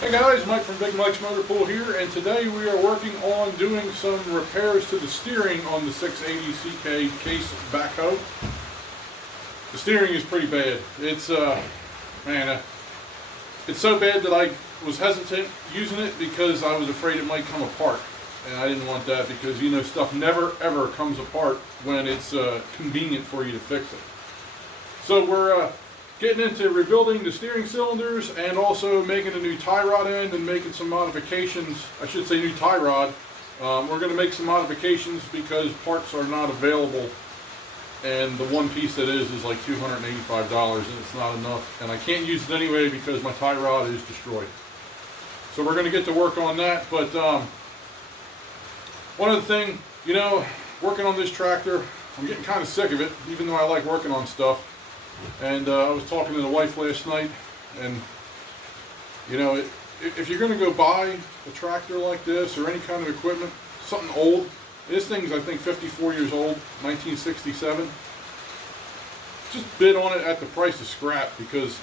Hey guys, Mike from Big Mike's Motor Pool here, and today we are working on doing some repairs to the steering on the 680 CK case backhoe. The steering is pretty bad. It's it's so bad that I was hesitant using it because I was afraid it might come apart, and I didn't want that because you know stuff never ever comes apart when it's convenient for you to fix it. So we're getting into rebuilding the steering cylinders and also making a new tie rod end and making some modifications. I should say new tie rod. We're going to make some modifications because parts are not available, and the one piece that is like $285 and it's not enough, and I can't use it anyway because my tie rod is destroyed. So we're going to get to work on that. But one other thing, you know, working on this tractor, I'm getting kind of sick of it, even though I like working on stuff. And I was talking to the wife last night, and you know, if you're going to go buy a tractor like this or any kind of equipment, something old, this thing's I think 54 years old, 1967, just bid on it at the price of scrap, because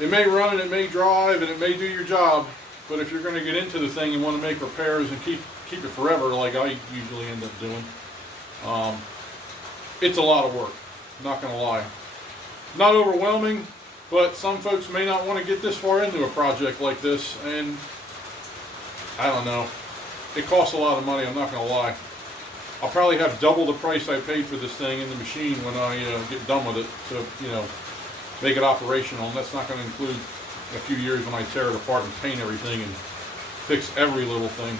it may run and it may drive and it may do your job, but if you're going to get into the thing and want to make repairs and keep it forever like I usually end up doing, it's a lot of work, not going to lie. Not overwhelming, but some folks may not want to get this far into a project like this, and I don't know. It costs a lot of money, I'm not going to lie. I'll probably have double the price I paid for this thing in the machine when I get done with it to, you know, make it operational, and that's not going to include a few years when I tear it apart and paint everything and fix every little thing.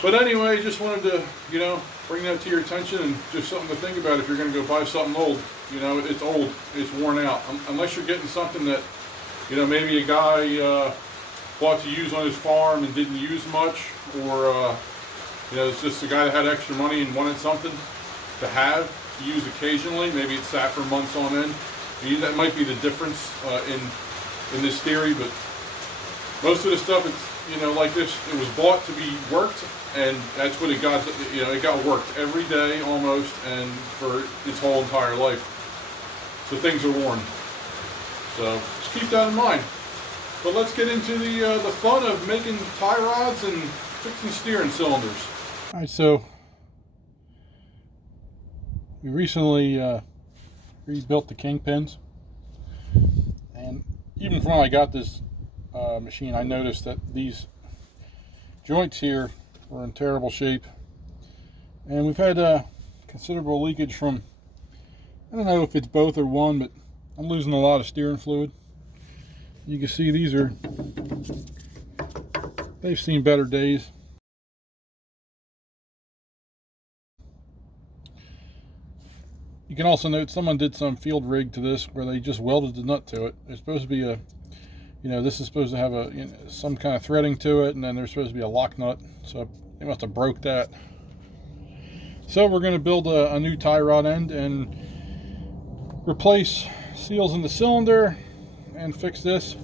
But anyway, just wanted to, you know, bring that to your attention and just something to think about if you're going to go buy something old. You know, it's old, it's worn out. Unless you're getting something that, you know, maybe a guy bought to use on his farm and didn't use much, or, you know, it's just a guy that had extra money and wanted something to have, to use occasionally. Maybe it sat for months on end. Maybe that might be the difference in this theory, but most of the stuff, it's, you know, like this, it was bought to be worked, and that's what it got. You know, it got worked every day almost, and for its whole entire life. So things are worn. So just keep that in mind. But let's get into the fun of making tie rods and fixing steering cylinders. All right, so we recently rebuilt the Kingpins, and even from when I got this machine, I noticed that these joints here were in terrible shape, and we've had considerable leakage from, I don't know if it's both or one, but I'm losing a lot of steering fluid. You can see they've seen better days. You can also note someone did some field rig to this where they just welded the nut to it. There's supposed to be a, you know, this is supposed to have a, you know, some kind of threading to it, and then there's supposed to be a lock nut, so they must have broke that. So we're going to build a new tie rod end and replace seals in the cylinder and fix this.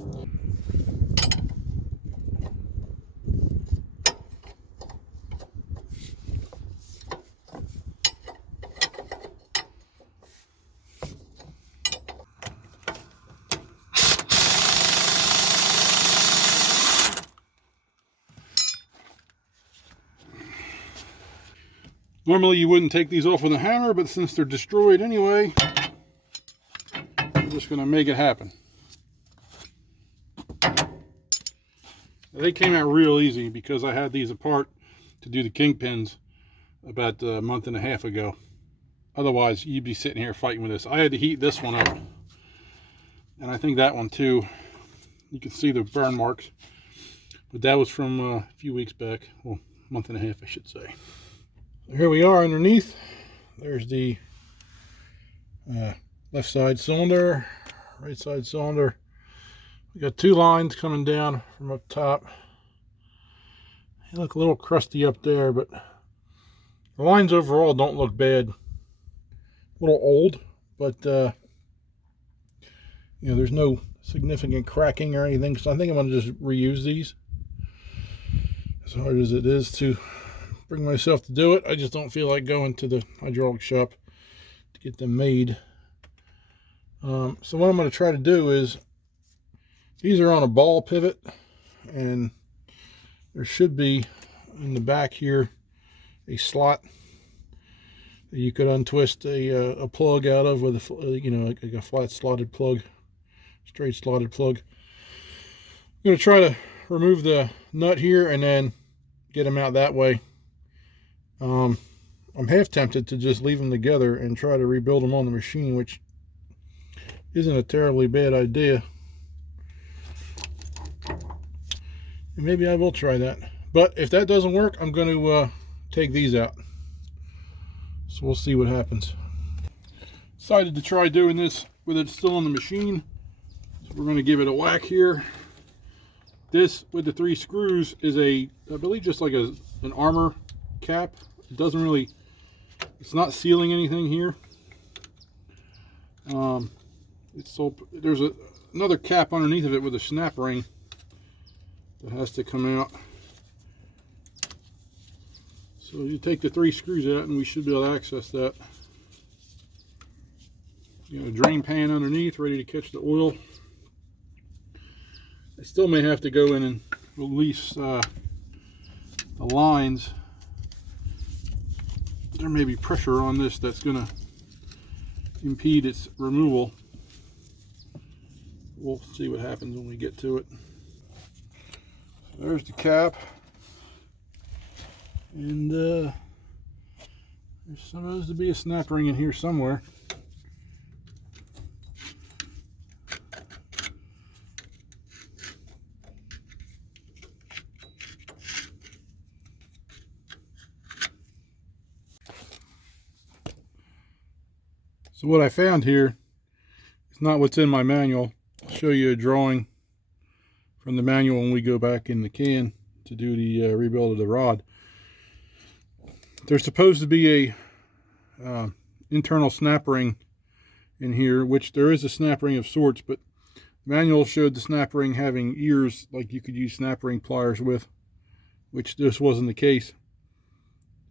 Normally you wouldn't take these off with a hammer, but since they're destroyed anyway, I'm just going to make it happen. They came out real easy because I had these apart to do the Kingpins about a month and a half ago. Otherwise, you'd be sitting here fighting with this. I had to heat this one up, and I think that one too. You can see the burn marks, but that was from a few weeks back. Well, a month and a half, I should say. So here we are underneath. There's the left side cylinder, right side cylinder. We got two lines coming down from up top. They look a little crusty up there, but the lines overall don't look bad. A little old, but you know, there's no significant cracking or anything, so I think I'm going to just reuse these. As hard as it is to bring myself to do it, I just don't feel like going to the hydraulic shop to get them made. So what I'm going to try to do is These are on a ball pivot, and there should be in the back here a slot that you could untwist a plug out of with a, you know, like a flat slotted plug, straight slotted plug. I'm going to try to remove the nut here and then get them out that way. I'm half tempted to just leave them together and try to rebuild them on the machine, which isn't a terribly bad idea. And maybe I will try that. But if that doesn't work, I'm going to take these out. So we'll see what happens. Decided to try doing this with it still on the machine. So we're going to give it a whack here. This, with the 3 screws, is a, I believe, just like an armor cap. It doesn't really, it's not sealing anything here. It's so, there's another cap underneath of it with a snap ring that has to come out. So you take the 3 screws out and we should be able to access that. You got a drain pan underneath ready to catch the oil. I still may have to go in and release the lines. There may be pressure on this that's going to impede its removal. We'll see what happens when we get to it. So there's the cap. And there's supposed to be a snap ring in here somewhere. So what I found here is not what's in my manual. I'll show you a drawing from the manual when we go back in the can to do the rebuild of the rod. There's supposed to be a internal snap ring in here, which there is a snap ring of sorts, but the manual showed the snap ring having ears like you could use snap ring pliers with, which this wasn't the case.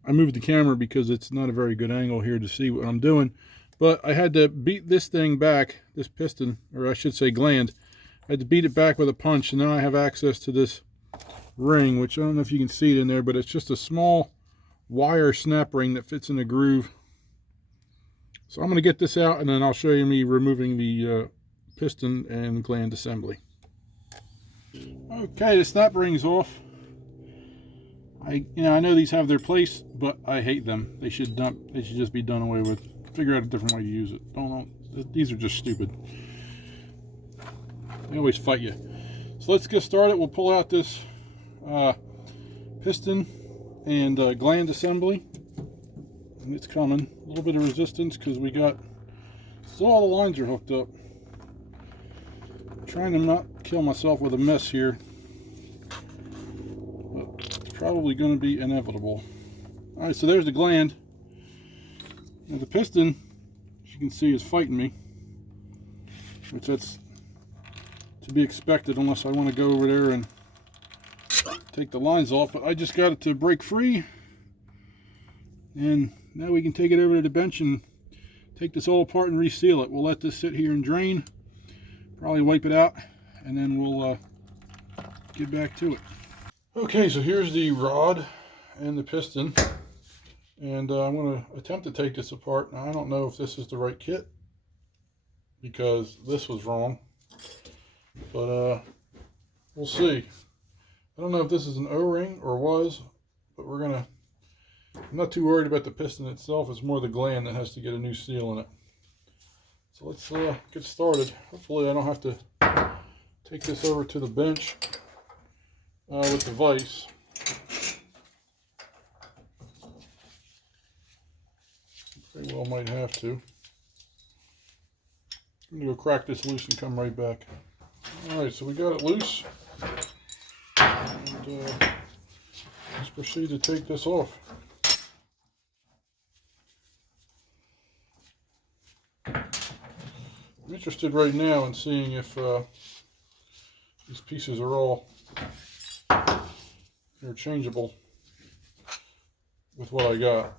I moved the camera because it's not a very good angle here to see what I'm doing. But I had to beat this thing back, this piston, or I should say gland. I had to beat it back with a punch, and now I have access to this ring, which I don't know if you can see it in there, but it's just a small wire snap ring that fits in a groove. So I'm going to get this out, and then I'll show you me removing the piston and gland assembly. Okay, the snap ring's off. I know these have their place, but I hate them. They should just be done away with. Figure out a different way to use it. These are just stupid. They always fight you. So let's get started. We'll pull out this piston and gland assembly. And it's coming. A little bit of resistance because we got, still all the lines are hooked up. I'm trying to not kill myself with a mess here. But it's probably going to be inevitable. Alright, so there's the gland. Now the piston, as you can see, is fighting me, which that's to be expected unless I want to go over there and take the lines off. But I just got it to break free, and now we can take it over to the bench and take this all apart and reseal it. We'll let this sit here and drain, probably wipe it out, and then we'll get back to it. Okay, so here's the rod and the piston. And I'm going to attempt to take this apart. Now, I don't know if this is the right kit because this was wrong. But we'll see. I don't know if this is an O-ring or was, but we're going to... I'm not too worried about the piston itself. It's more the gland that has to get a new seal in it. So let's get started. Hopefully I don't have to take this over to the bench with the vise. Very well might have to. I'm going to go crack this loose and come right back. Alright, so we got it loose. And let's proceed to take this off. I'm interested right now in seeing if these pieces are all interchangeable with what I got.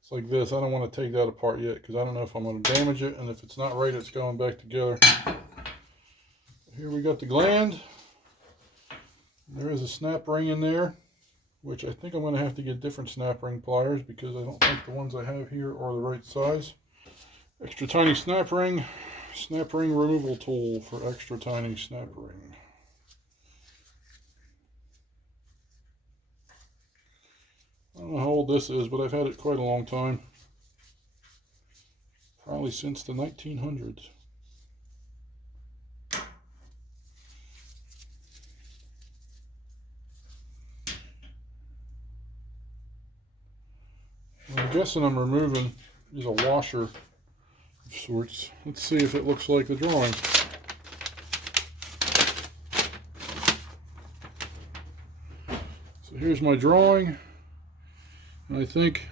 It's like this. I don't want to take that apart yet because I don't know if I'm going to damage it, and if it's not right, it's going back together. Here we got the gland. There is a snap ring in there, which I think I'm going to have to get different snap ring pliers because I don't think the ones I have here are the right size. Extra tiny snap ring removal tool for extra tiny snap ring. I don't know how old this is, but I've had it quite a long time. Probably since the 1900s. I'm guessing I'm removing is a washer of sorts. Let's see if it looks like the drawing. So here's my drawing. And I think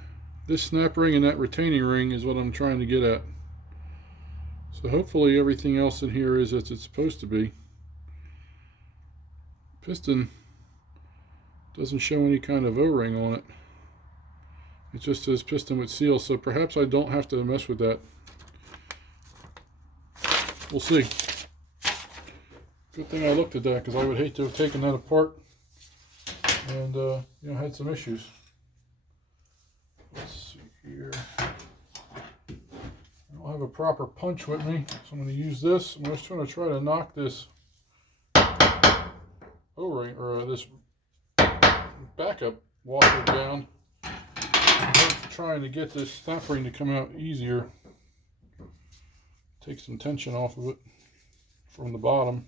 this snap ring and that retaining ring is what I'm trying to get at. So hopefully everything else in here is as it's supposed to be. Piston doesn't show any kind of O-ring on it. It just says piston with seal, so perhaps I don't have to mess with that. We'll see. Good thing I looked at that, because I would hate to have taken that apart and had some issues. Let's see here. I don't have a proper punch with me, so I'm going to use this. I'm just going to try to knock this O-ring, or this backup washer down. I'm trying to get this snap ring to come out easier. Take some tension off of it from the bottom.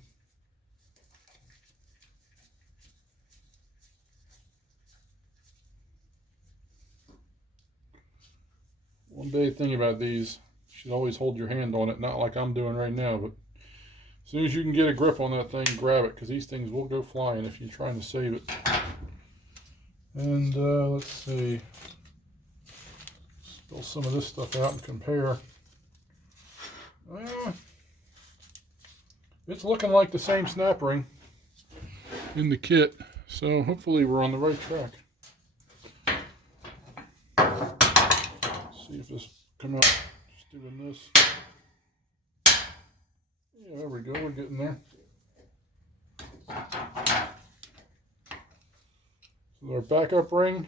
One big thing about these, you should always hold your hand on it, not like I'm doing right now, but as soon as you can get a grip on that thing, grab it, because these things will go flying if you're trying to save it. And let's see, spill some of this stuff out and compare. It's looking like the same snap ring in the kit, so hopefully we're on the right track. See if this come out just doing this. Yeah, there we go, we're getting there. So our backup ring,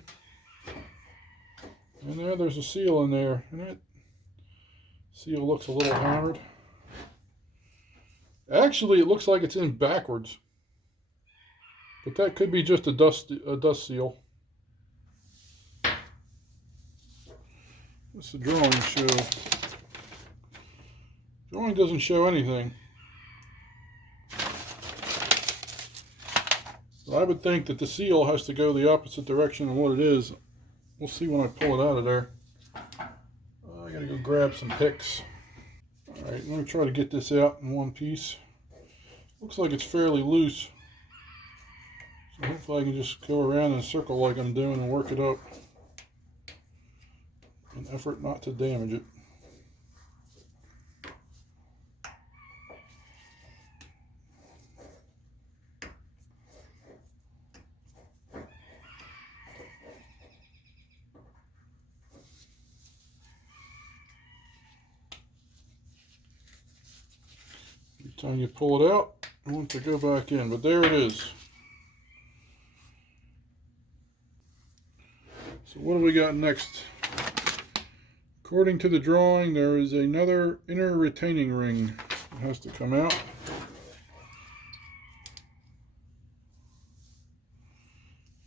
and there's a seal in there, and that seal looks a little hammered. Actually, it looks like it's in backwards, but that could be just a dust seal. What's the drawing show? Drawing doesn't show anything. But I would think that the seal has to go the opposite direction of what it is. We'll see when I pull it out of there. I gotta go grab some picks. Alright, I'm going to try to get this out in one piece. Looks like it's fairly loose. So hopefully I can just go around in a circle like I'm doing and work it up. In an effort not to damage it. Every time you pull it out, I want to go back in, but there it is. So what do we got next? According to the drawing, there is another inner retaining ring that has to come out.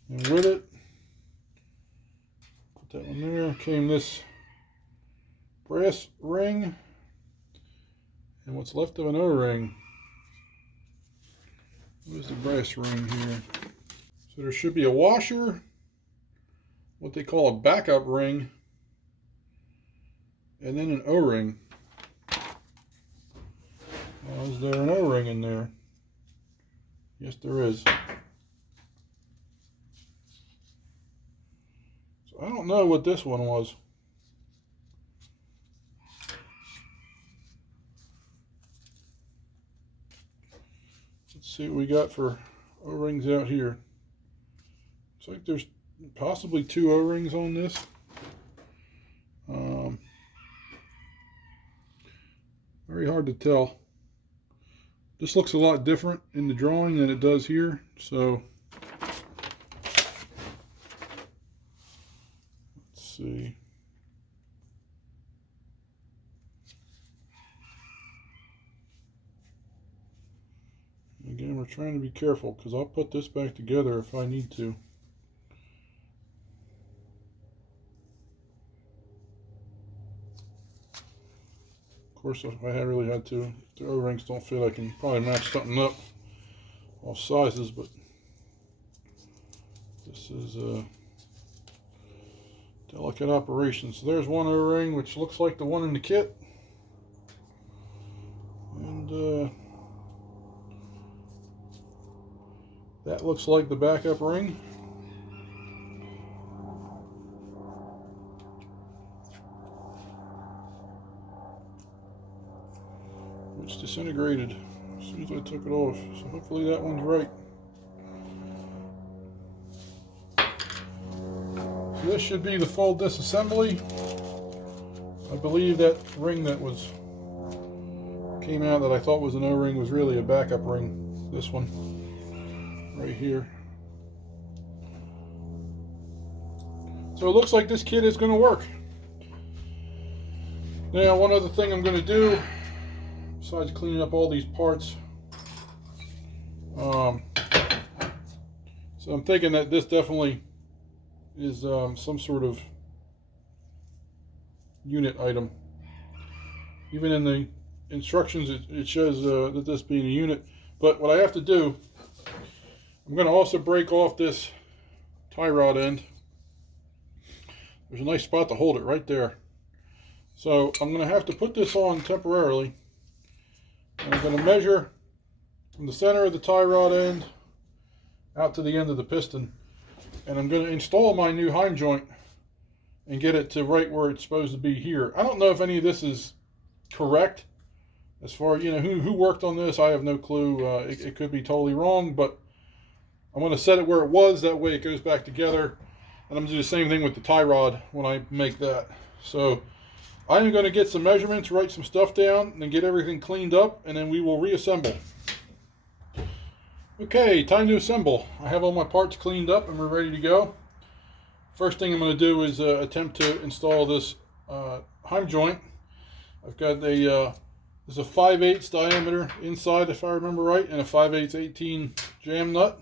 And with it, put that one there, came this brass ring and what's left of an O-ring. Where's the brass ring here? So there should be a washer, what they call a backup ring, and then an O-ring. Now, is there an O-ring in there? Yes, there is. So I don't know what this one was. Let's see what we got for O-rings out here. Looks like there's possibly 2 O-rings on this. Very hard to tell. This looks a lot different in the drawing than it does here, so let's see. Again, we're trying to be careful because I'll put this back together if I need to. Of course, if I really had to, if the O-rings don't fit, I can probably match something up all sizes, but this is a delicate operation. So there's one O-ring, which looks like the one in the kit. And that looks like the backup ring. Which disintegrated as soon as I took it off. So hopefully that one's right. So this should be the full disassembly. I believe that ring that came out that I thought was an O-ring was really a backup ring. This one right here. So it looks like this kit is going to work. Now, one other thing I'm going to do, besides cleaning up all these parts, so I'm thinking that this definitely is some sort of unit item. Even in the instructions it shows that this being a unit. But what I have to do, I'm going to also break off this tie rod end. There's a nice spot to hold it right there. So I'm going to have to put this on temporarily. And I'm going to measure from the center of the tie rod end out to the end of the piston. And I'm going to install my new Heim joint and get it to right where it's supposed to be here. I don't know if any of this is correct. As far as, who worked on this, I have no clue. It could be totally wrong, but I'm going to set it where it was. That way it goes back together. And I'm going to do the same thing with the tie rod when I make that. So I'm going to get some measurements, write some stuff down, and then get everything cleaned up, and then we will reassemble. Okay, time to assemble. I have all my parts cleaned up and we're ready to go. First thing I'm going to do is attempt to install this Heim joint. I've got there's a 5/8 diameter inside, if I remember right, and a 5/8 18 jam nut.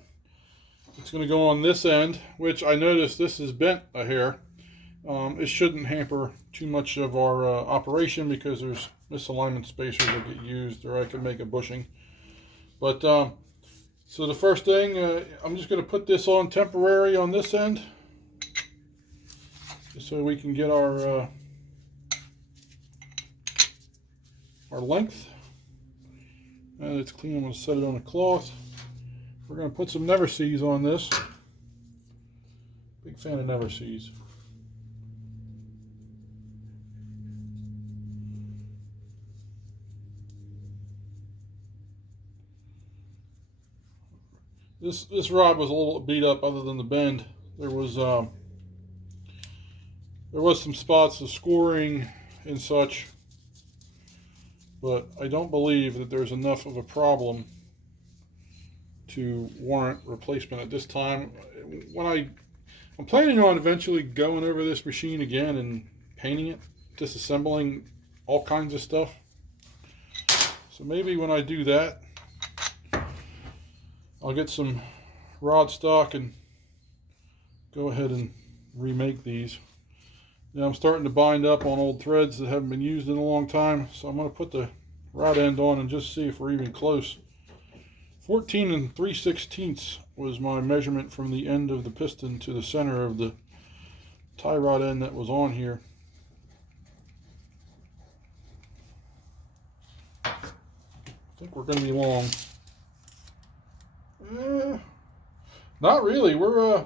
It's going to go on this end, which I noticed this is bent a hair. It shouldn't hamper too much of our operation because there's misalignment spacers that get used, or I can make a bushing. But so the first thing, I'm just going to put this on temporary on this end, just so we can get our length. And it's clean. I'm going to set it on a cloth. We're going to put some never sees on this. Big fan of never sees. This rod was a little beat up, other than the bend. There was some spots of scoring and such, but I don't believe that there's enough of a problem to warrant replacement at this time. I'm planning on eventually going over this machine again and painting it, disassembling all kinds of stuff. So maybe when I do that, I'll get some rod stock and go ahead and remake these. Now I'm starting to bind up on old threads that haven't been used in a long time, so I'm going to put the rod end on and just see if we're even close. 14 3/16 was my measurement from the end of the piston to the center of the tie rod end that was on here. I think we're going to be long. Not really. We're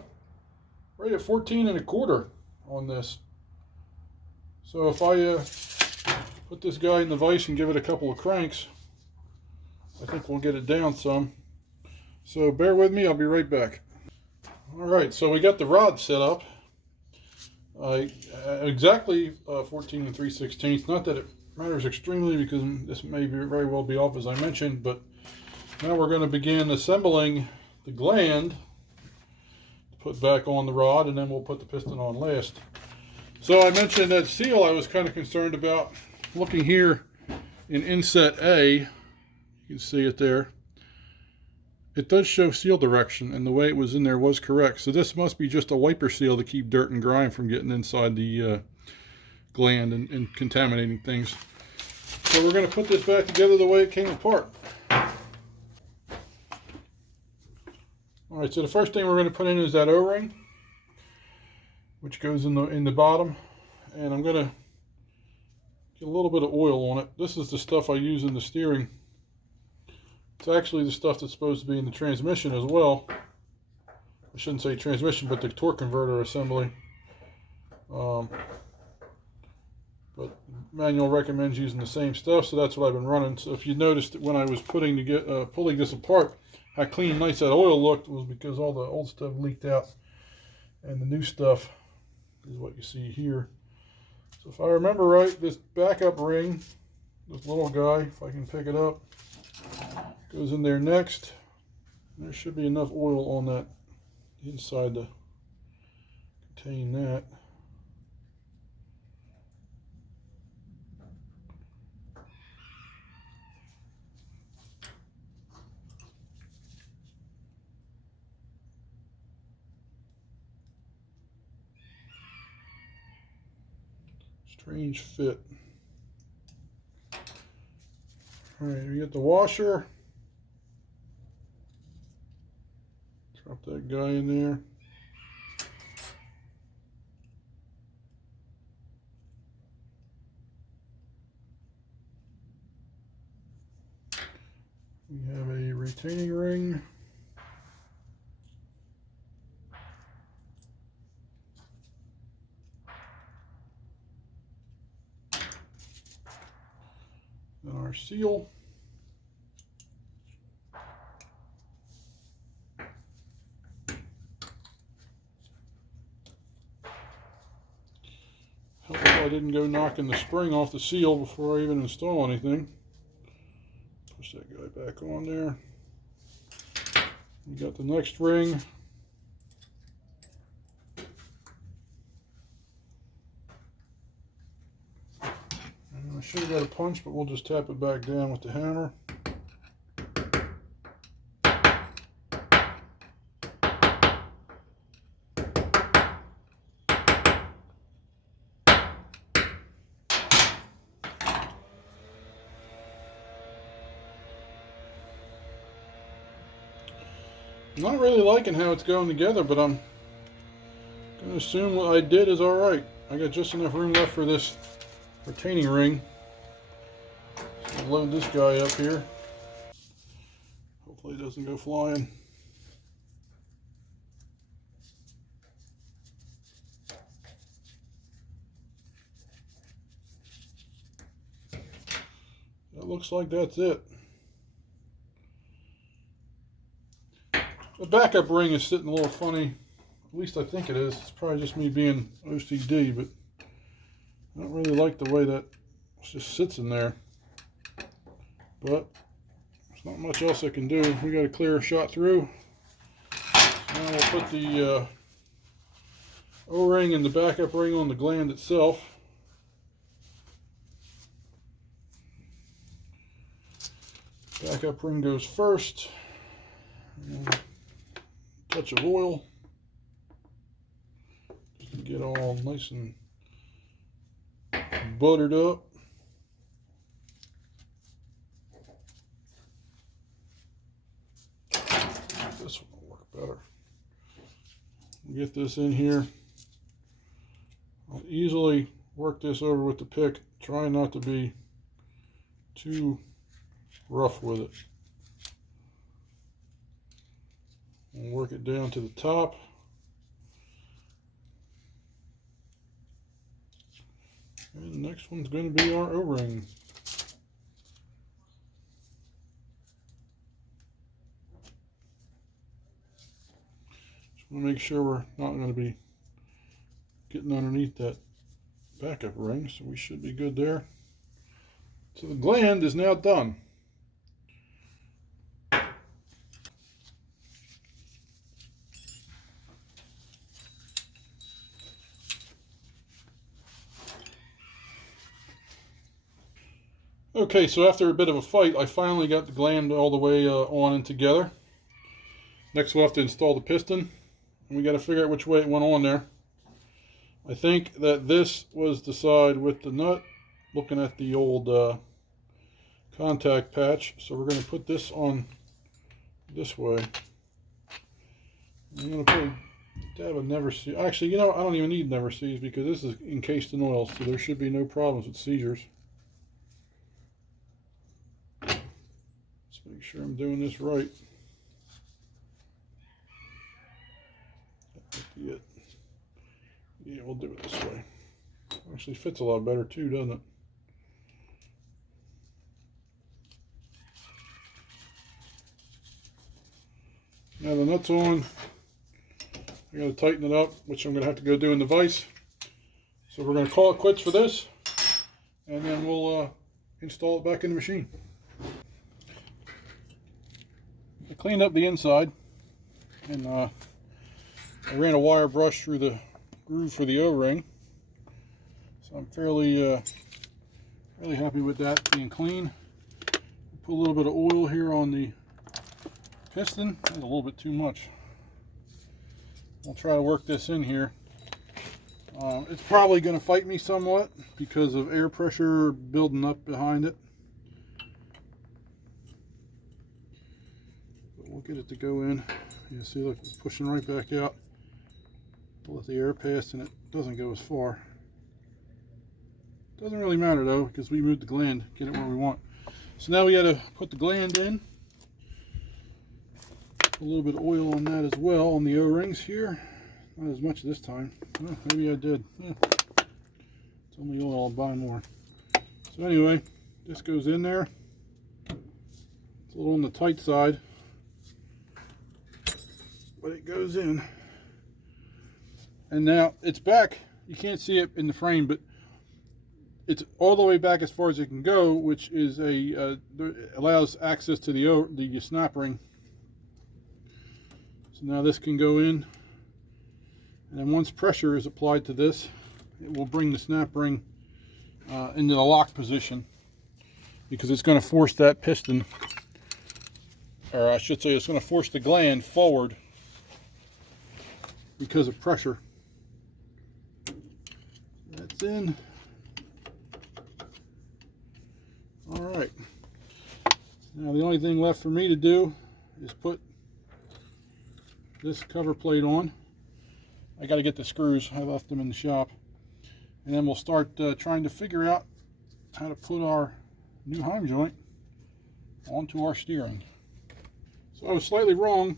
right at 14 1/4 on this. So if I put this guy in the vise and give it a couple of cranks, I think we'll get it down some. So bear with me, I'll be right back. Alright, so we got the rod set up. Exactly 14 3/16. Not that it matters extremely because this may very well be off as I mentioned, but now we're going to begin assembling the gland to put back on the rod, and then we'll put the piston on last. So I mentioned that seal I was kind of concerned about. Looking here in inset A, you can see it there. It does show seal direction, and the way it was in there was correct. So this must be just a wiper seal to keep dirt and grime from getting inside the gland and contaminating things. So we're going to put this back together the way it came apart. Alright, so the first thing we're going to put in is that O-ring, which goes in the bottom. And I'm going to get a little bit of oil on it. This is the stuff I use in the steering. It's actually the stuff that's supposed to be in the transmission as well. I shouldn't say transmission, but the torque converter assembly. But manual recommends using the same stuff, so that's what I've been running. So if you noticed when I was pulling this apart, how clean and nice that oil looked was because all the old stuff leaked out, and the new stuff is what you see here. So if I remember right, this backup ring, this little guy, if I can pick it up, goes in there next. There should be enough oil on that inside to contain that. Strange fit. Alright, we get the washer. Drop that guy in there. We have a retaining ring. And our seal. Hope I didn't go knocking the spring off the seal before I even install anything. Push that guy back on there. We got the next ring. And I should have got a punch, but we'll just tap it back down with the hammer. I'm not really liking how it's going together, but I'm going to assume what I did is alright. I got just enough room left for this retaining ring. So I'll load this guy up here. Hopefully it doesn't go flying. That looks like that's it. The backup ring is sitting a little funny. At least I think it is. It's probably just me being OCD, but I don't really like the way that just sits in there. But there's not much else I can do. We got a clear shot through. Now we'll put the O-ring and the backup ring on the gland itself. Backup ring goes first. And touch of oil just to get all nice and buttered up. This one will work better. Get this in here. I'll easily work this over with the pick. Try not to be too rough with it. And work it down to the top. And the next one's going to be our O-ring. Just want to make sure we're not going to be getting underneath that backup ring, so we should be good there. So the gland is now done. Okay, so after a bit of a fight, I finally got the gland all the way on and together. Next we'll have to install the piston, and we got to figure out which way it went on there. I think that this was the side with the nut, looking at the old contact patch. So we're going to put this on this way. I'm going to put a dab of never see. Actually, you know, I don't even need never sees because this is encased in oil, so there should be no problems with seizures. Let's make sure I'm doing this right. Yeah, we'll do it this way. Actually fits a lot better too, doesn't it? Now the nut's on. I gotta tighten it up, which I'm gonna have to go do in the vise. So we're gonna call it quits for this, and then we'll install it back in the machine. I cleaned up the inside, and I ran a wire brush through the groove for the O-ring. So I'm fairly really happy with that being clean. Put a little bit of oil here on the piston. That's a little bit too much. I'll try to work this in here. It's probably going to fight me somewhat because of air pressure building up behind it. But we'll get it to go in. You see, look, it's pushing right back out. We'll let the air pass and it doesn't go as far. Doesn't really matter though, because we moved the gland, get it where we want. So now we got to put the gland in. Put a little bit of oil on that as well, on the O-rings here. Not as much this time. Oh, maybe I did. It's only oil, I'll buy more. So anyway, this goes in there. It's a little on the tight side, but it goes in. And now it's back. You can't see it in the frame, but it's all the way back as far as it can go, which is allows access to the snap ring. So now this can go in, and then once pressure is applied to this, it will bring the snap ring into the lock position, because it's going to force that piston, or I should say it's going to force the gland forward because of pressure. That's in. All right. Now the only thing left for me to do is put this cover plate on. I got to get the screws. I left them in the shop. And then we'll start trying to figure out how to put our new Heim joint onto our steering. So I was slightly wrong.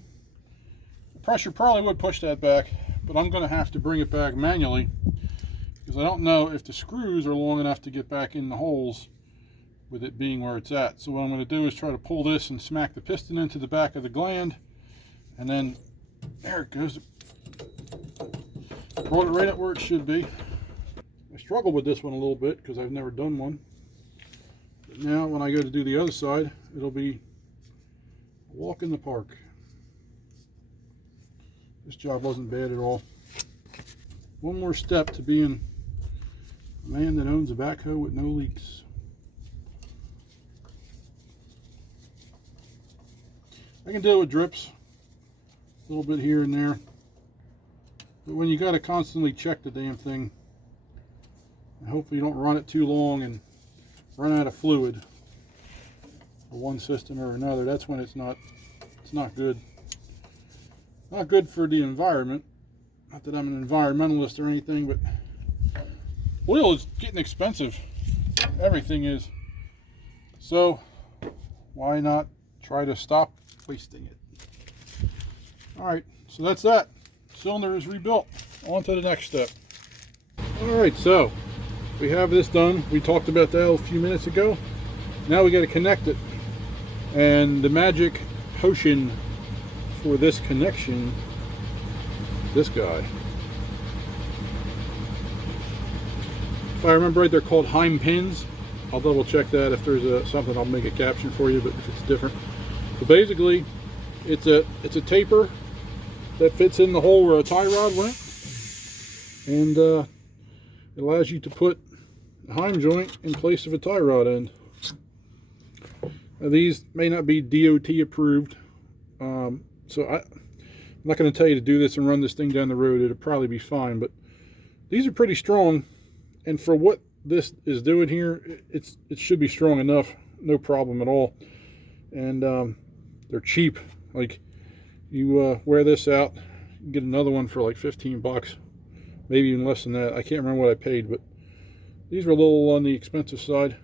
The pressure probably would push that back, but I'm going to have to bring it back manually, because I don't know if the screws are long enough to get back in the holes with it being where it's at. So what I'm going to do is try to pull this and smack the piston into the back of the gland, and then there it goes. Brought it right up where it should be. I struggled with this one a little bit because I've never done one. But now when I go to do the other side, it'll be a walk in the park. This job wasn't bad at all. One more step to being a man that owns a backhoe with no leaks. I can deal with drips, a little bit here and there, but when you got to constantly check the damn thing, and hopefully you don't run it too long and run out of fluid for one system or another, that's when it's not good. Not good for the environment. Not that I'm an environmentalist or anything, but oil is getting expensive. Everything is. So why not try to stop wasting it? Alright, so that's that. Cylinder is rebuilt. On to the next step. Alright, so we have this done. We talked about that a few minutes ago. Now we got to connect it. And the magic potion for this connection, this guy. I remember right, they're called Heim Pins. I'll double check that. If there's something, I'll make a caption for you, but if it's different. So basically, it's a taper that fits in the hole where a tie rod went, and it allows you to put a Heim joint in place of a tie rod end. Now, these may not be DOT approved, so I'm not going to tell you to do this and run this thing down the road. It'll probably be fine, but these are pretty strong, and for what this is doing here, it should be strong enough, no problem at all. And they're cheap. Like, you wear this out, you can get another one for like 15 bucks, maybe even less than that. I can't remember what I paid, but these were a little on the expensive side.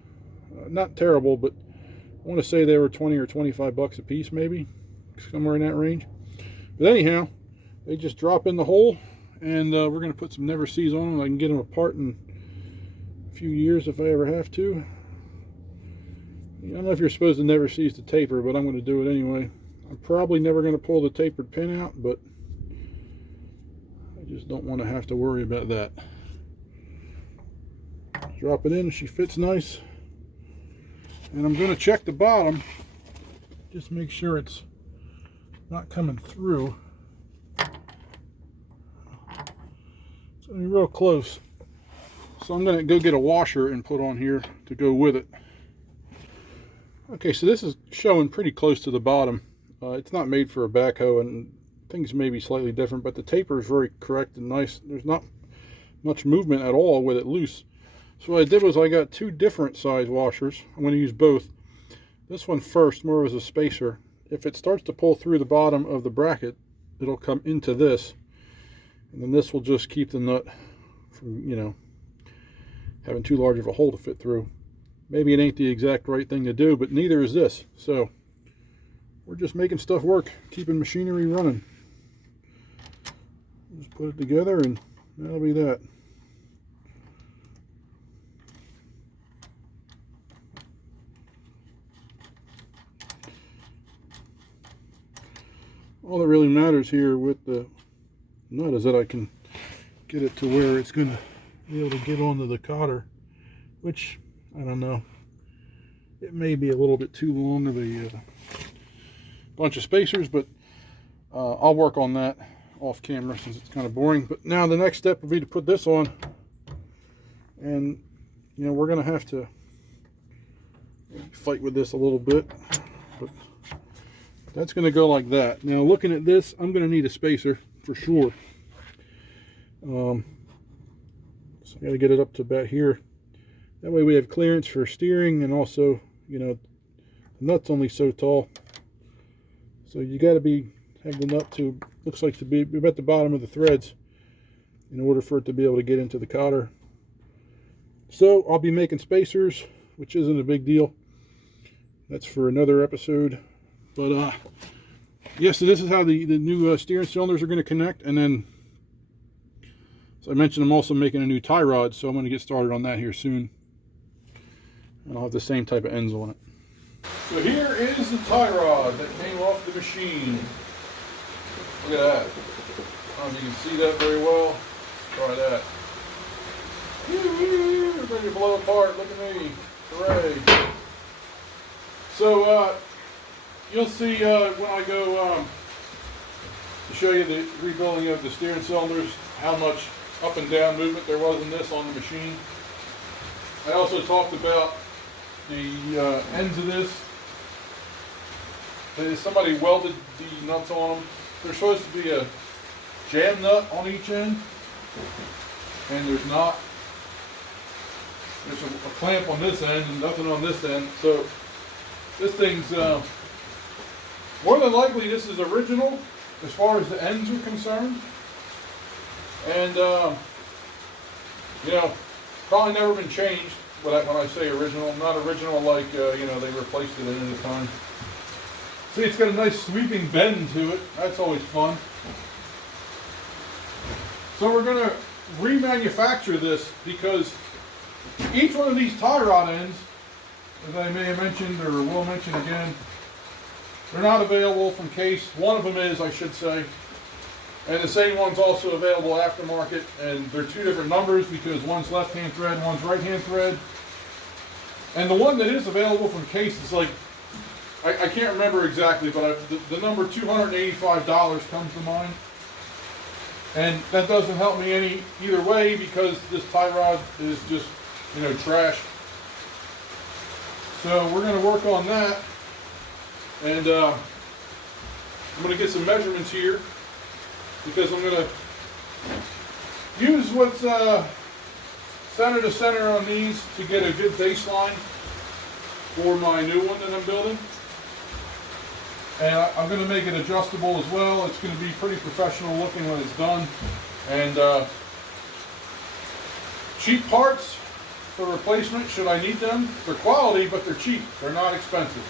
Not terrible, but I want to say they were 20 or 25 bucks a piece, maybe somewhere in that range. But anyhow, they just drop in the hole, and we're going to put some never sees on them. I can get them apart in a few years if I ever have to. I don't know if you're supposed to never cease to taper, but I'm going to do it anyway. I'm probably never going to pull the tapered pin out, but I just don't want to have to worry about that. Drop it in, she fits nice. And I'm going to check the bottom, just make sure it's not coming through. It's going to be real close. So I'm going to go get a washer and put on here to go with it. Okay, so this is showing pretty close to the bottom. It's not made for a backhoe, and things may be slightly different, but the taper is very correct and nice. There's not much movement at all with it loose. So what I did was I got two different size washers. I'm going to use both. This one first, more as a spacer. If it starts to pull through the bottom of the bracket, it'll come into this, and then this will just keep the nut from, you know, having too large of a hole to fit through. Maybe it ain't the exact right thing to do, but neither is this. So we're just making stuff work, keeping machinery running. Just put it together, and that'll be that. All that really matters here with the nut is that I can get it to where it's going to be able to get onto the cotter, which, I don't know, it may be a little bit too long of a bunch of spacers, but I'll work on that off camera since it's kind of boring. But now the next step will be to put this on, and you know, we're going to have to fight with this a little bit, but that's going to go like that. Now looking at this, I'm going to need a spacer for sure. So I got to get it up to about here. That way we have clearance for steering, and also, you know, the nut's only so tall. So you got to have the nut to, looks like to be about the bottom of the threads in order for it to be able to get into the cotter. So I'll be making spacers, which isn't a big deal. That's for another episode. But yeah, so this is how the new steering cylinders are going to connect. And then, as I mentioned, I'm also making a new tie rod, so I'm going to get started on that here soon. And I'll have the same type of ends on it. So here is the tie rod that came off the machine. Look at that. I don't know if you can see that very well. Try that. Ready to blow apart. Look at me. Hooray. So you'll see when I go to show you the rebuilding of the steering cylinders, how much up and down movement there was in this on the machine. I also talked about the ends of this. Somebody welded the nuts on them. There's supposed to be a jam nut on each end, and there's not. There's a clamp on this end and nothing on this end. So this thing's more than likely, this is original as far as the ends are concerned, and you know, probably never been changed. When I say original, not original like you know, they replaced it in at a time. See, it's got a nice sweeping bend to it. That's always fun. So we're going to remanufacture this, because each one of these tie rod ends, as I may have mentioned or will mention again, they're not available from Case. One of them is, I should say. And the same one's also available aftermarket, and they're two different numbers because one's left-hand thread, one's right-hand thread. And the one that is available from Case is like, I can't remember exactly, but the number $285 comes to mind. And that doesn't help me either way because this tie rod is just, you know, trash. So we're going to work on that. And I'm going to get some measurements here because I'm going to use what's center to center on these to get a good baseline for my new one that I'm building. And I'm going to make it adjustable as well. It's going to be pretty professional looking when it's done. And cheap parts for replacement, should I need them. They're quality, but they're cheap. They're not expensive.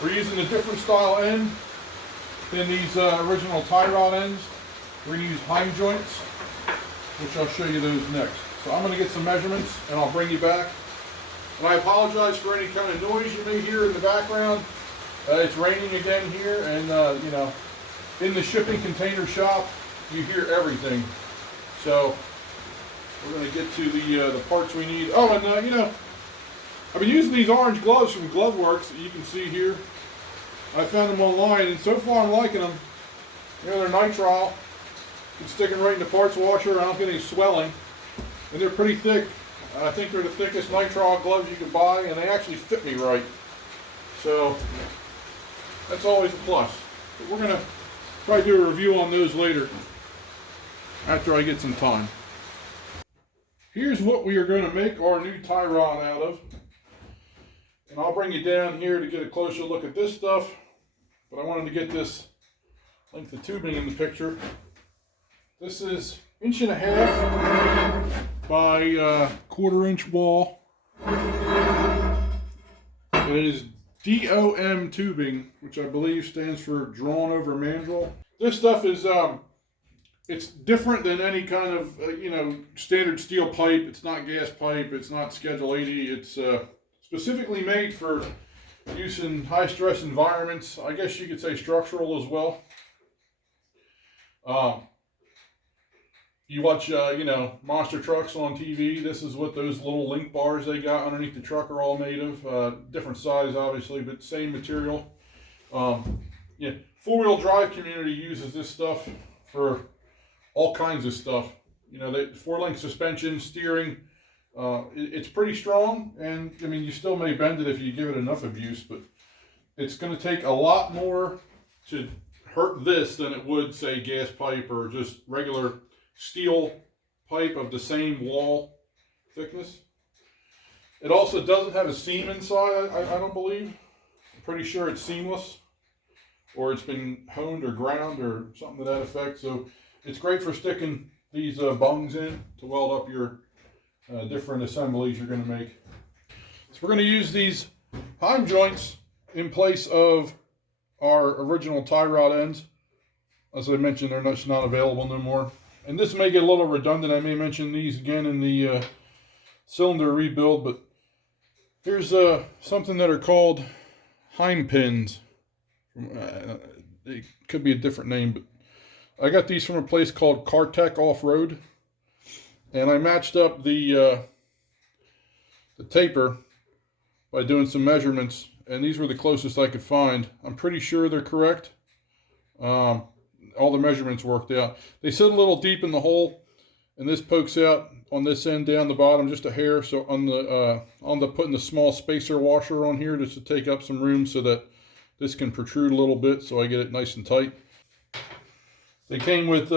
We're using a different style end than these original tie rod ends. We're going to use Heim joints, which I'll show you those next. So I'm going to get some measurements and I'll bring you back. And I apologize for any kind of noise you may hear in the background. It's raining again here, and you know, in the shipping container shop, you hear everything. So we're going to get to the parts we need. Oh, and you know, I've been using these orange gloves from Glove Works that you can see here. I found them online, and so far I'm liking them. You know, they're nitrile. It's sticking right in the parts washer. I don't get any swelling, and they're pretty thick. I think they're the thickest nitrile gloves you can buy, and they actually fit me right. So that's always a plus. But we're going to try to do a review on those later after I get some time. Here's what we are going to make our new tie rod out of. And I'll bring you down here to get a closer look at this stuff. But I wanted to get this length of tubing in the picture. This is 1.5 inch by 1/4 inch wall. It is DOM tubing, which I believe stands for drawn over mandrel. This stuff is it's different than any kind of you know, standard steel pipe. It's not gas pipe. It's not Schedule 80. It's specifically made for use in high stress environments. I guess you could say structural as well. You watch, you know, monster trucks on TV. This is what those little link bars they got underneath the truck are all made of. Different size, obviously, but same material. Yeah, four-wheel drive community uses this stuff for all kinds of stuff. You know, they 4-link suspension, steering. It's pretty strong, and I mean, you still may bend it if you give it enough abuse, but it's going to take a lot more to hurt this than it would, say, gas pipe or just regular steel pipe of the same wall thickness. It also doesn't have a seam inside, I don't believe. I'm pretty sure it's seamless, or it's been honed or ground or something to that effect. So it's great for sticking these bungs in to weld up your different assemblies you're going to make. So we're going to use these Heim joints in place of our original tie rod ends. As I mentioned, they're just not available no more. And this may get a little redundant. I may mention these again in the cylinder rebuild, but here's something that are called Heim Pins. It could be a different name, but I got these from a place called Cartech Off-Road, and I matched up the taper by doing some measurements, and these were the closest I could find. I'm pretty sure they're correct. All the measurements worked out. They sit a little deep in the hole, and this pokes out on this end down the bottom just a hair. So on the putting the small spacer washer on here just to take up some room so that this can protrude a little bit, so I get it nice and tight. They came with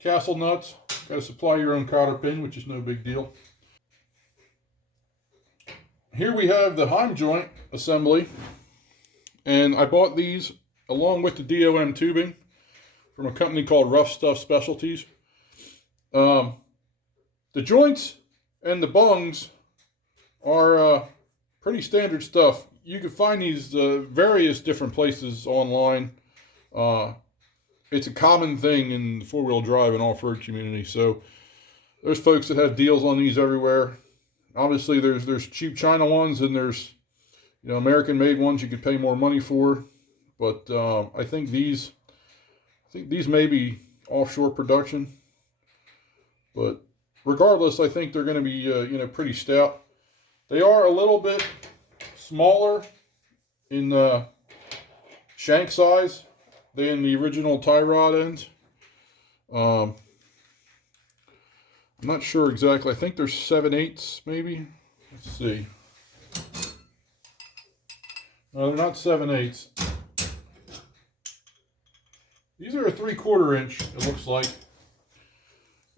castle nuts. Got to supply your own cotter pin, which is no big deal. Here we have the Heim joint assembly, and I bought these along with the DOM tubing from a company called Rough Stuff Specialties. The joints and the bungs are pretty standard stuff. You can find these various different places online. It's a common thing in the four-wheel drive and off-road community. So there's folks that have deals on these everywhere. Obviously, there's cheap China ones, and there's, you know, American-made ones you could pay more money for. But I think these may be offshore production. But regardless, I think they're going to be, you know, pretty stout. They are a little bit smaller in shank size than the original tie rod ends. I'm not sure exactly. I think they're 7/8 maybe. Let's see. No, they're not 7/8. These are a 3/4 inch, it looks like.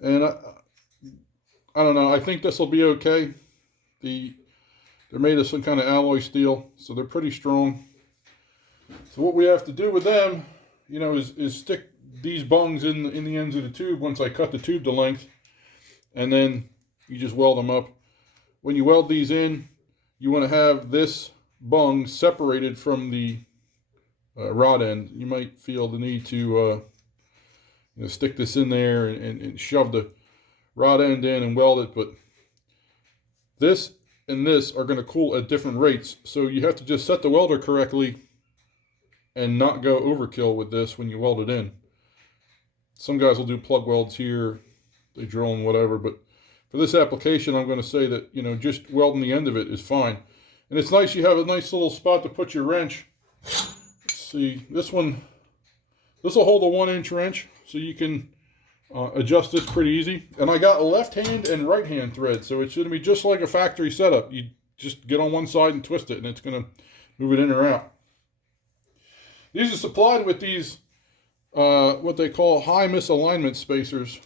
And I don't know. I think this will be okay. They're made of some kind of alloy steel, so they're pretty strong. So what we have to do with them, you know, is stick these bungs in the ends of the tube once I cut the tube to length, and then you just weld them up. When you weld these in, you want to have this bung separated from the rod end. You might feel the need to you know, stick this in there and shove the rod end in and weld it, but this and this are going to cool at different rates, so you have to just set the welder correctly and not go overkill with this when you weld it in. Some guys will do plug welds here, they drill and whatever, but for this application I'm going to say that, you know, just welding the end of it is fine. And it's nice you have a nice little spot to put your wrench. Let's see, this will hold a 1-inch wrench, so you can adjust this pretty easy. And I got a left hand and right hand thread, so it's going to be just like a factory setup. You just get on one side and twist it, and it's going to move it in or out. These are supplied with these what they call high misalignment spacers.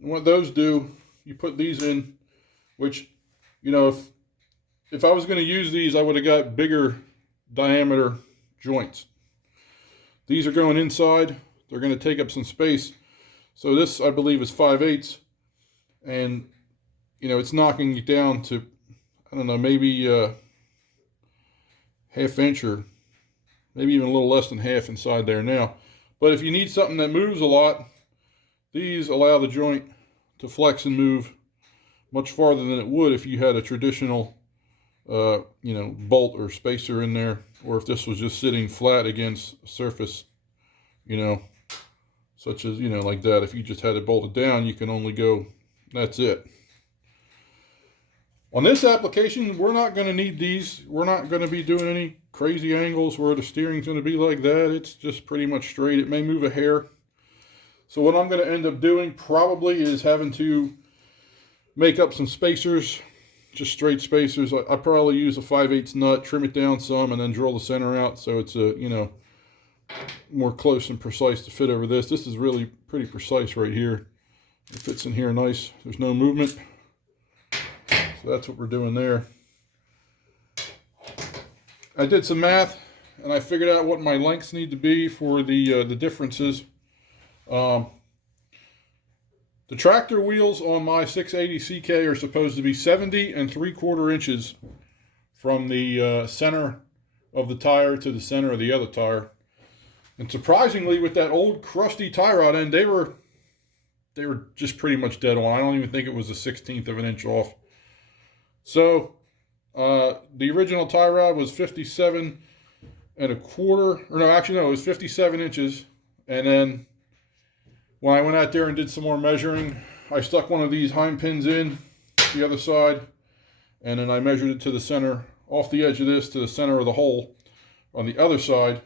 And what those do, you put these in, which, you know, if I was going to use these, I would have got bigger diameter joints. These are going inside. They're going to take up some space. So this, I believe, is 5/8, and you know, it's knocking you down to, I don't know, maybe ½ inch or maybe even a little less than half inside there now. But if you need something that moves a lot, these allow the joint to flex and move much farther than it would if you had a traditional, you know, bolt or spacer in there, or if this was just sitting flat against a surface, you know, such as, you know, like that. If you just had it bolted down, you can only go, that's it. On this application, we're not going to need these. We're not going to be doing any crazy angles where the steering's going to be like that. It's just pretty much straight. It may move a hair. So what I'm going to end up doing probably is having to make up some spacers, just straight spacers. I probably use a 5/8 nut, trim it down some, and then drill the center out so it's a, you know, more close and precise to fit over this. This is really pretty precise right here. It fits in here nice. There's no movement. So that's what we're doing there. I did some math and I figured out what my lengths need to be for the differences. The tractor wheels on my 680 CK are supposed to be 70 3/4 inches from the center of the tire to the center of the other tire. And surprisingly, with that old crusty tie rod end, they were just pretty much dead on. I don't even think it was a 1/16 of an inch off. So the original tie rod was 57 1/4, or no, actually no, it was 57 inches. And then when I went out there and did some more measuring, I stuck one of these Heim Pins in the other side, and then I measured it to the center, off the edge of this to the center of the hole on the other side.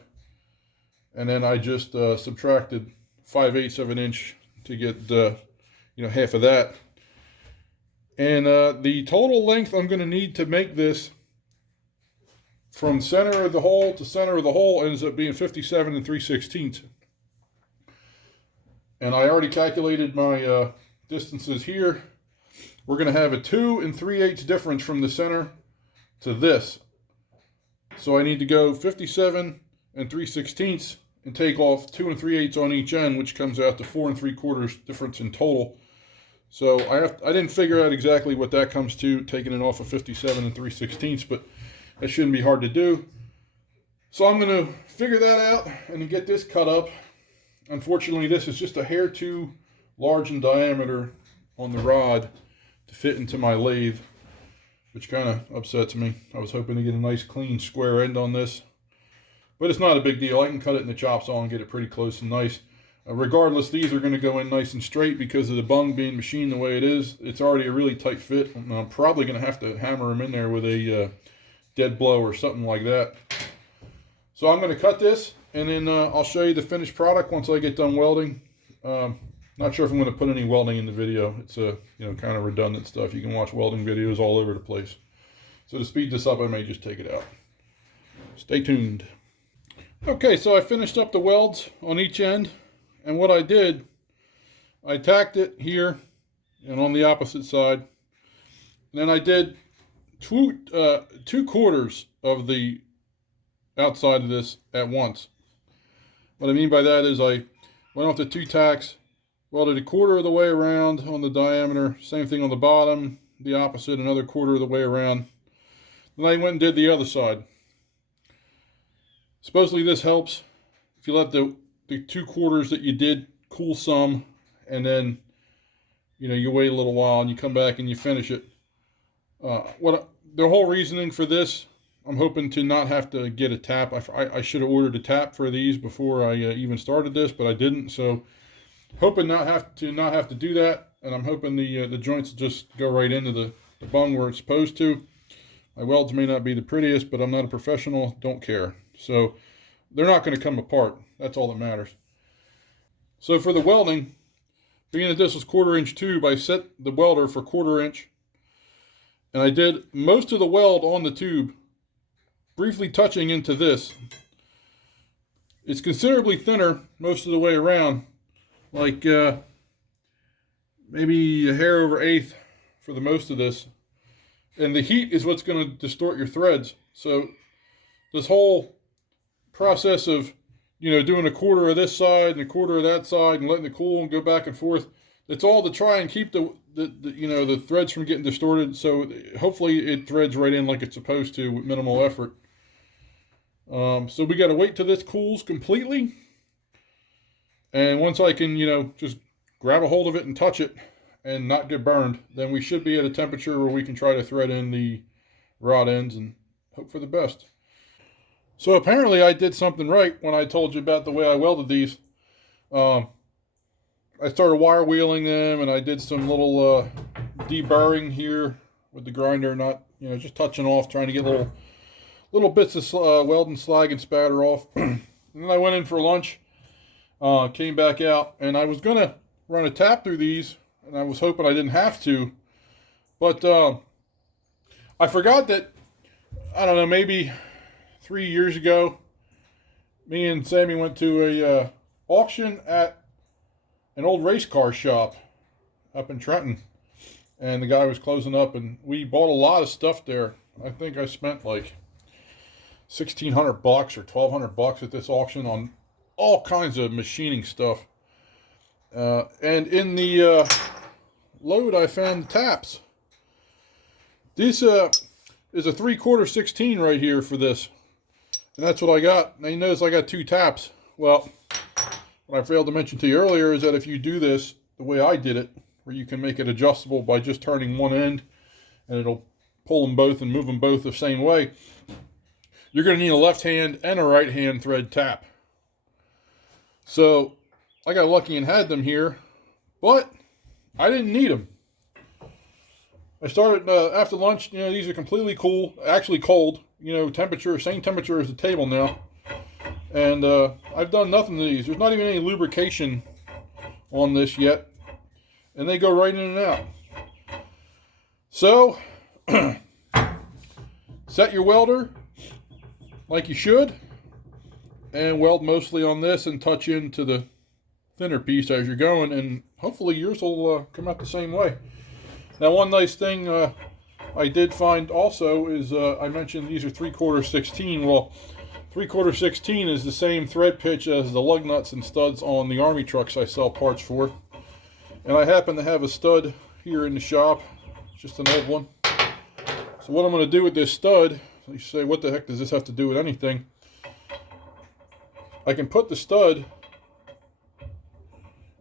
And then I just subtracted 5/8 of an inch to get you know, half of that. And the total length I'm going to need to make this from center of the hole to center of the hole ends up being 57 3/16. And I already calculated my distances here. We're going to have a 2 3/8 difference from the center to this. So I need to go 57 3/16 and take off 2 3/8 on each end, which comes out to 4 3/4 difference in total. So I didn't figure out exactly what that comes to, taking it off of 57 3/16, but that shouldn't be hard to do. So I'm going to figure that out and get this cut up. Unfortunately, this is just a hair too large in diameter on the rod to fit into my lathe, which kind of upsets me. I was hoping to get a nice clean square end on this, but it's not a big deal. I can cut it in the chop saw and get it pretty close and nice. Regardless, these are going to go in nice and straight because of the bung being machined the way it is. It's already a really tight fit. I'm probably going to have to hammer them in there with a dead blow or something like that. So I'm going to cut this, and then I'll show you the finished product once I get done welding. Not sure if I'm going to put any welding in the video. It's kind of redundant stuff. You can watch welding videos all over the place. So to speed this up, I may just take it out. Stay tuned. Okay, so I finished up the welds on each end, and what I did, I tacked it here and on the opposite side. And then I did two quarters of the outside of this at once. What I mean by that is I went off the 2 tacks, welded a quarter of the way around on the diameter, same thing on the bottom, the opposite, another quarter of the way around. Then I went and did the other side. Supposedly this helps if you let the 2 quarters that you did cool some, and then you wait a little while and you come back and you finish it. The whole reasoning for this, I'm hoping to not have to get a tap. I should have ordered a tap for these before I even started this, but I didn't. So hoping not have to do that, and I'm hoping the joints will just go right into the bung where it's supposed to. My welds may not be the prettiest, but I'm not a professional, don't care. So they're not going to come apart. That's all that matters. So for the welding, being that this was 1/4 inch tube, I set the welder for 1/4 inch. And I did most of the weld on the tube, briefly touching into this. It's considerably thinner most of the way around, like maybe a hair over 1/8 for the most of this. And the heat is what's going to distort your threads. So this whole process of doing a quarter of this side and a quarter of that side and letting it cool and go back and forth, it's all to try and keep the threads from getting distorted. So hopefully it threads right in like it's supposed to with minimal effort. So we got to wait till this cools completely, and once I can just grab a hold of it and touch it and not get burned, then we should be at a temperature where we can try to thread in the rod ends and hope for the best. So apparently I did something right when I told you about the way I welded these. I started wire wheeling them, and I did some little deburring here with the grinder, not just touching off, trying to get little bits of welding slag and spatter off. And then I went in for lunch, came back out, and I was gonna run a tap through these, and I was hoping I didn't have to, but I forgot that, I don't know, maybe 3 years ago, me and Sammy went to a auction at an old race car shop up in Trenton, and the guy was closing up, and we bought a lot of stuff there. I think I spent like $1,600 or $1,200 at this auction on all kinds of machining stuff. And in the load, I found the taps. This is a 3/4 16 right here for this, and that's what I got. Now you notice I got 2 taps. Well, what I failed to mention to you earlier is that if you do this the way I did it, where you can make it adjustable by just turning one end, and it'll pull them both and move them both the same way, you're going to need a left hand and a right hand thread tap. So I got lucky and had them here, but I didn't need them. I started after lunch. These are completely cool, actually cold. Temperature, same temperature as the table now. And I've done nothing to these. There's not even any lubrication on this yet, and they go right in and out. So set your welder like you should, and weld mostly on this and touch into the thinner piece as you're going, and hopefully yours will come out the same way. Now, one nice thing I did find also is I mentioned these are 3/4 16. Well, 3/4 16 is the same thread pitch as the lug nuts and studs on the Army trucks I sell parts for. And I happen to have a stud here in the shop, just an old one. So what I'm going to do with this stud, you say, what the heck does this have to do with anything? I can put the stud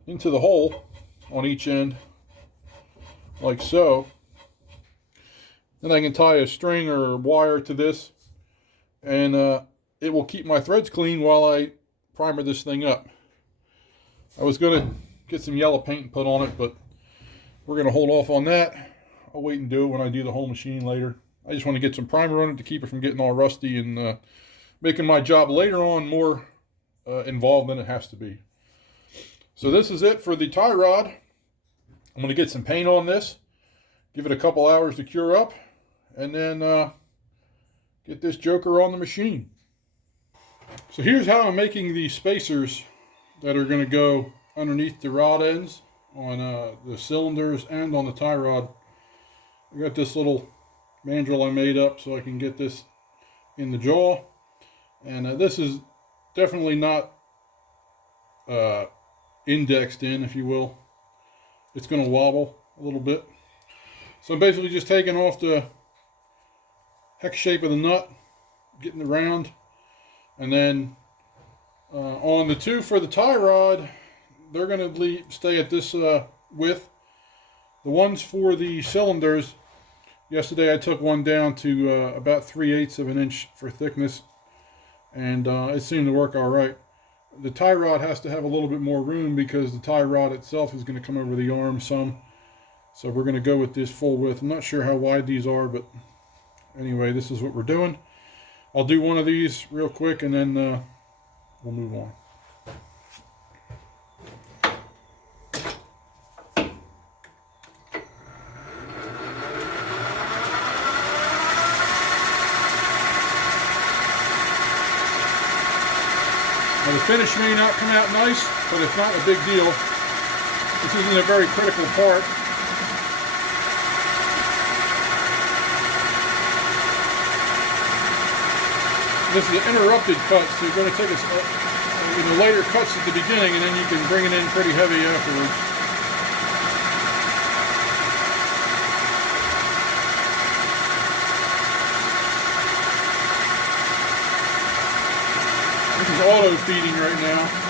into the hole on each end, like so. Then I can tie a string or wire to this, and it will keep my threads clean while I primer this thing up. I was going to get some yellow paint and put on it, but we're going to hold off on that. I'll wait and do it when I do the whole machine later. I just want to get some primer on it to keep it from getting all rusty and making my job later on more involved than it has to be. So this is it for the tie rod. I'm going to get some paint on this, give it a couple hours to cure up, and then get this joker on the machine. So here's how I'm making the spacers that are going to go underneath the rod ends on the cylinders and on the tie rod. I got this little mandrel I made up so I can get this in the jaw, and this is definitely not indexed in, if you will. It's going to wobble a little bit. So I'm basically just taking off the hex shape of the nut, getting it round, and then on the two for the tie rod, they're going to stay at this width. The ones for the cylinders, yesterday I took one down to about 3/8 of an inch for thickness, and it seemed to work all right. The tie rod has to have a little bit more room because the tie rod itself is going to come over the arm some. So we're going to go with this full width. I'm not sure how wide these are, but anyway, this is what we're doing. I'll do one of these real quick and then we'll move on. Now the finish may not come out nice, but it's not a big deal. This isn't a very critical part. This is an interrupted cut, so you're going to take later cuts at the beginning, and then you can bring it in pretty heavy afterwards. This is auto feeding right now.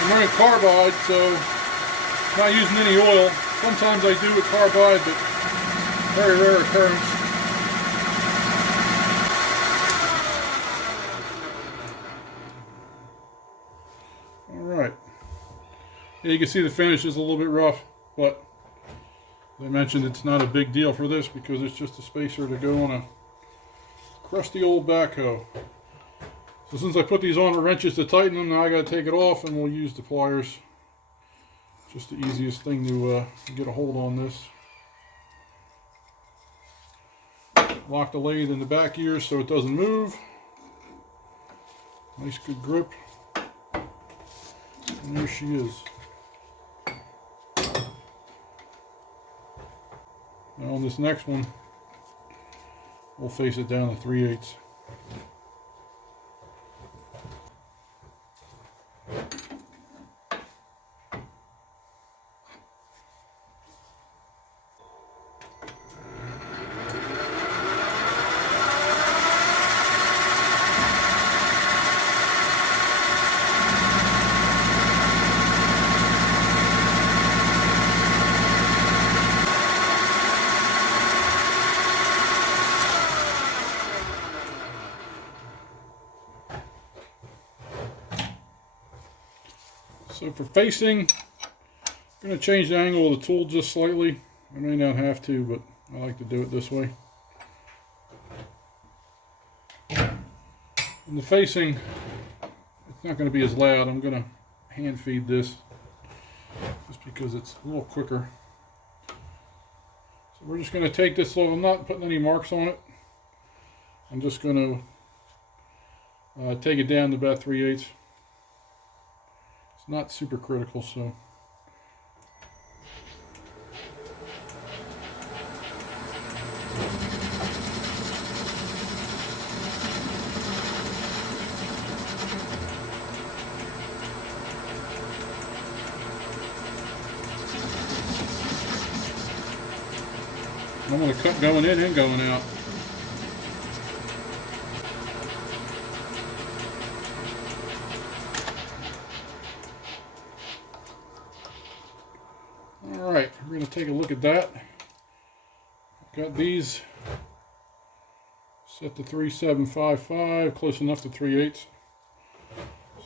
I'm running carbide, so not using any oil. Sometimes I do with carbide, but very rare occurrence. Alright. Yeah, you can see the finish is a little bit rough, but as I mentioned, it's not a big deal for this because it's just a spacer to go on a crusty old backhoe. So since I put these on with wrenches to tighten them, now I got to take it off and we'll use the pliers. Just the easiest thing to get a hold on this. Lock the lathe in the back ears so it doesn't move. Nice good grip. And there she is. Now on this next one, we'll face it down to 3/8. So for facing, I'm going to change the angle of the tool just slightly. I may not have to, but I like to do it this way. And the facing, it's not going to be as loud. I'm going to hand feed this just because it's a little quicker. So we're just going to take this little, I'm not putting any marks on it. I'm just going to take it down to about 3/8. Not super critical, so I'm going to cut going in and going out. Alright, we're going to take a look at that. Got these set to 3755, close enough to 3/8. So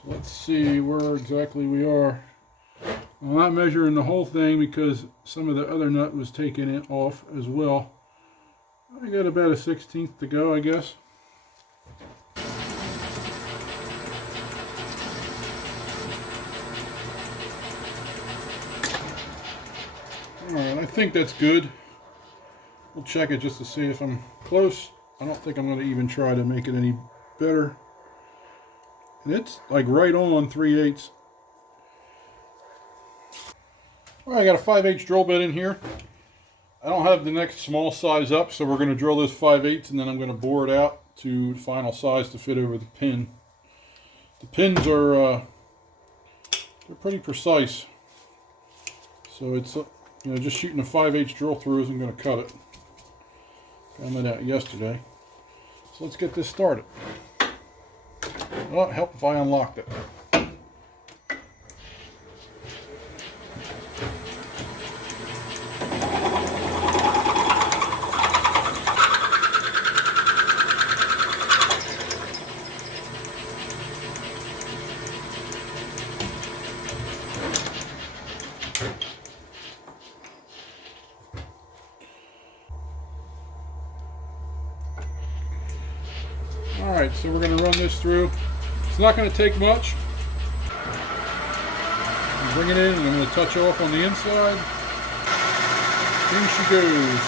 let's see where exactly we are. I'm not measuring the whole thing because some of the other nut was taken off as well. I got about a 1/16 to go, I guess. Alright, I think that's good. We'll check it just to see if I'm close. I don't think I'm going to even try to make it any better. And it's like right on 3/8. Alright, I got a 5/8 drill bit in here. I don't have the next small size up, so we're going to drill this 5/8 and then I'm going to bore it out to final size to fit over the pin. The pins are they're pretty precise. So it's just shooting a 5/8 drill through isn't going to cut it. Found that out yesterday. So let's get this started. Well, it helped if I unlocked it. Alright, so we're going to run this through. It's not going to take much. Bring it in and I'm going to touch off on the inside. In she goes.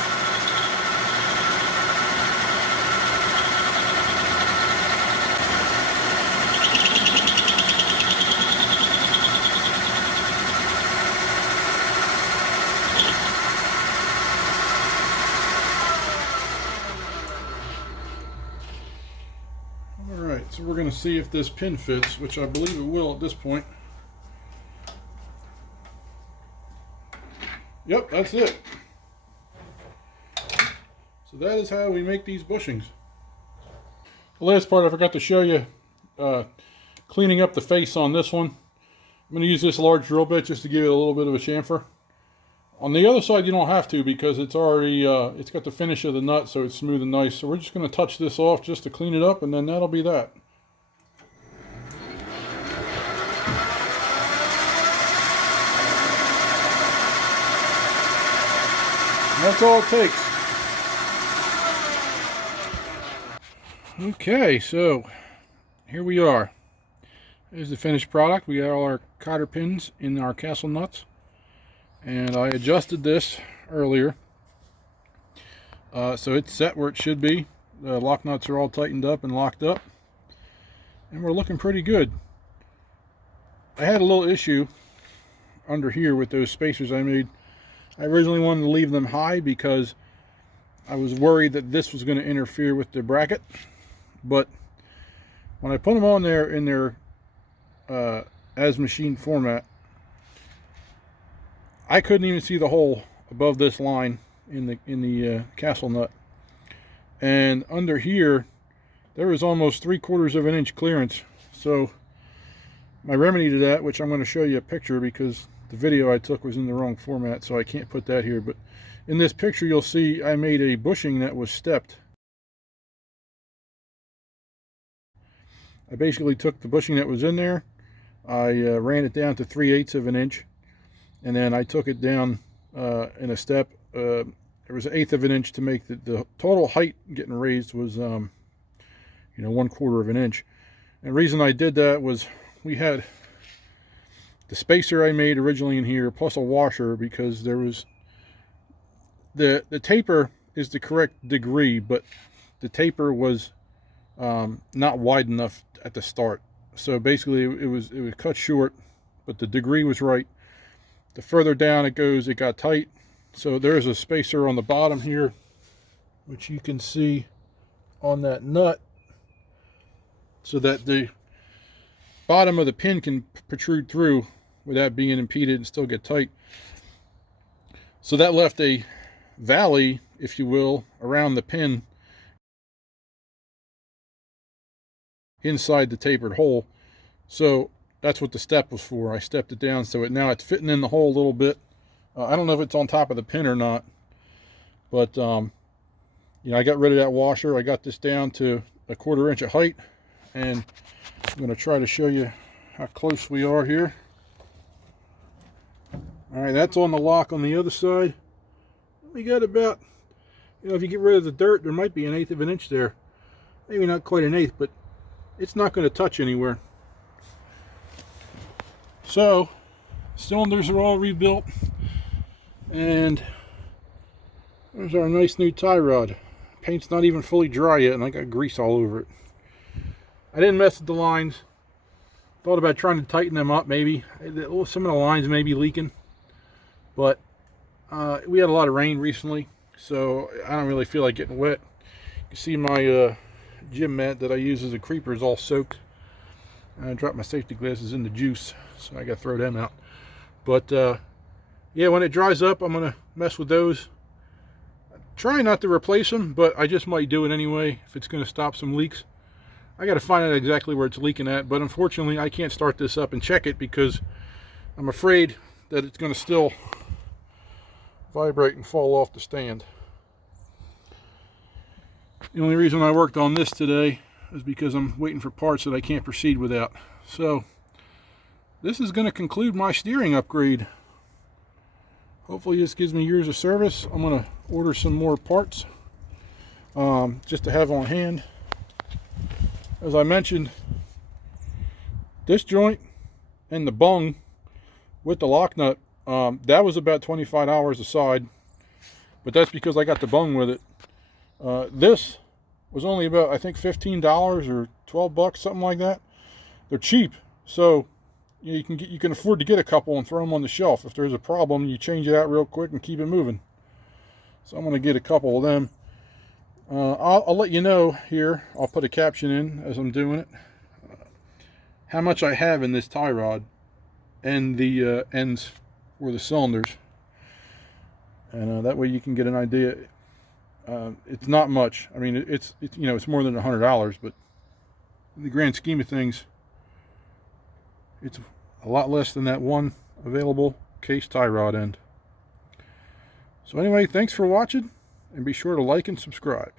Alright, so we're going to see if this pin fits, which I believe it will at this point. Yep, that's it. So that is how we make these bushings. The last part I forgot to show you, cleaning up the face on this one. I'm going to use this large drill bit just to give it a little bit of a chamfer. On the other side you don't have to because it's already, it's got the finish of the nut, so it's smooth and nice. So we're just going to touch this off just to clean it up, and then that'll be that. That's all it takes. Okay, so here we are. Here's the finished product. We got all our cotter pins in our castle nuts. And I adjusted this earlier. So it's set where it should be. The lock nuts are all tightened up and locked up. And we're looking pretty good. I had a little issue under here with those spacers I made. I originally wanted to leave them high because I was worried that this was going to interfere with the bracket. But when I put them on there in their as machine format, I couldn't even see the hole above this line in the castle nut. And under here, there was almost 3/4 of an inch clearance. So my remedy to that, which I'm going to show you a picture because the video I took was in the wrong format, so I can't put that here. But in this picture, you'll see I made a bushing that was stepped. I basically took the bushing that was in there, I ran it down to 3/8 of an inch, and then I took it down in a step. There was 1/8 of an inch to make the total height getting raised was 1/4 of an inch. And the reason I did that was we had the spacer I made originally in here plus a washer, because there was the taper is the correct degree, but the taper was not wide enough at the start. So basically it was cut short, but the degree was right. The further down it goes, it got tight. So there's a spacer on the bottom here, which you can see on that nut, so that the bottom of the pin can protrude through without being impeded and still get tight. So that left a valley, if you will, around the pin inside the tapered hole. So that's what the step was for. I stepped it down so now it's fitting in the hole a little bit. I don't know if it's on top of the pin or not, but I got rid of that washer. I got this down to a 1/4 inch of height, and I'm going to try to show you how close we are here. All right, that's on the lock on the other side. We got about, if you get rid of the dirt, there might be 1/8 of an inch there. Maybe not quite 1/8, but it's not going to touch anywhere. So, cylinders are all rebuilt, and there's our nice new tie rod. Paint's not even fully dry yet, and I got grease all over it. I didn't mess with the lines. Thought about trying to tighten them up, maybe. Some of the lines may be leaking, but we had a lot of rain recently, so I don't really feel like getting wet. You can see my gym mat that I use as a creeper is all soaked. I dropped my safety glasses in the juice, so I got to throw them out. But yeah, when it dries up, I'm going to mess with those. Try not to replace them, but I just might do it anyway if it's going to stop some leaks. I got to find out exactly where it's leaking at, but unfortunately I can't start this up and check it because I'm afraid that it's going to still vibrate and fall off the stand. The only reason I worked on this today is because I'm waiting for parts that I can't proceed without. So this is going to conclude my steering upgrade. Hopefully this gives me years of service. I'm going to order some more parts just to have on hand. As I mentioned, this joint and the bung with the lock nut, that was about $25 a side, but that's because I got the bung with it. This was only about, I think, $15 or $12, something like that. They're cheap, so you can afford to get a couple and throw them on the shelf. If there's a problem, you change it out real quick and keep it moving. So I'm going to get a couple of them. I'll let you know here. I'll put a caption in as I'm doing it. How much I have in this tie rod and the ends for the cylinders, and that way you can get an idea. It's not much. I mean, it's it's more than $100, but in the grand scheme of things, it's a lot less than that one available case tie rod end. So anyway, thanks for watching, and be sure to like and subscribe.